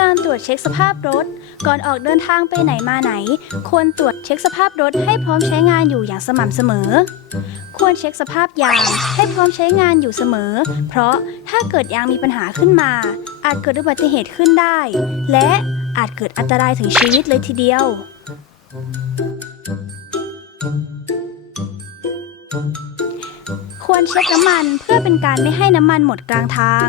การตรวจเช็คสภาพรถ ก่อนออกเดินทางไปไหนมาไหน ควรตรวจเช็คสภาพรถให้พร้อมใช้งานอยู่อย่างสม่ำเสมอ ควรเช็คสภาพยางให้พร้อมใช้งานอยู่เสมอ เพราะถ้าเกิดยางมีปัญหาขึ้นมา อาจเกิดอุบัติเหตุขึ้นได้ และอาจเกิดอันตรายถึงชีวิตเลยทีเดียว ควรเช็คน้ำมันเพื่อเป็นการไม่ให้น้ำมันหมดกลางทาง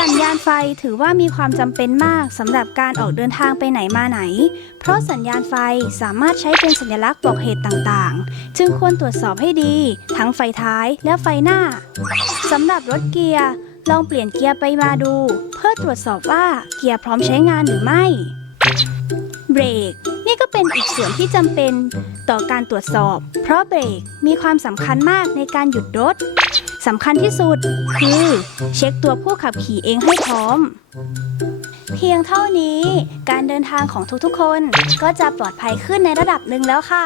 สัญญาณไฟถือว่ามีความจำเป็นมากสำหรับการออกเดินทางไปไหนมาไหน เพราะสัญญาณไฟสามารถใช้เป็นสัญลักษณ์บอกเหตุต่างๆ จึงควรตรวจสอบให้ดี ทั้งไฟท้ายและไฟหน้าสำหรับรถเกียร์ ลองเปลี่ยนเกียร์ไปมาดู เพื่อตรวจสอบว่าเกียร์พร้อมใช้งานหรือไม่ เบรก นี่ก็เป็นอีกส่วนที่จำเป็นต่อการตรวจสอบ เพราะเบรกมีความสำคัญมากในการหยุดรถ สำคัญที่สุด คือ เช็คตัวผู้ขับขี่เองให้พร้อม เพียงเท่านี้การเดินทางของทุกๆคน ก็จะปลอดภัยขึ้นในระดับหนึ่งแล้วค่ะ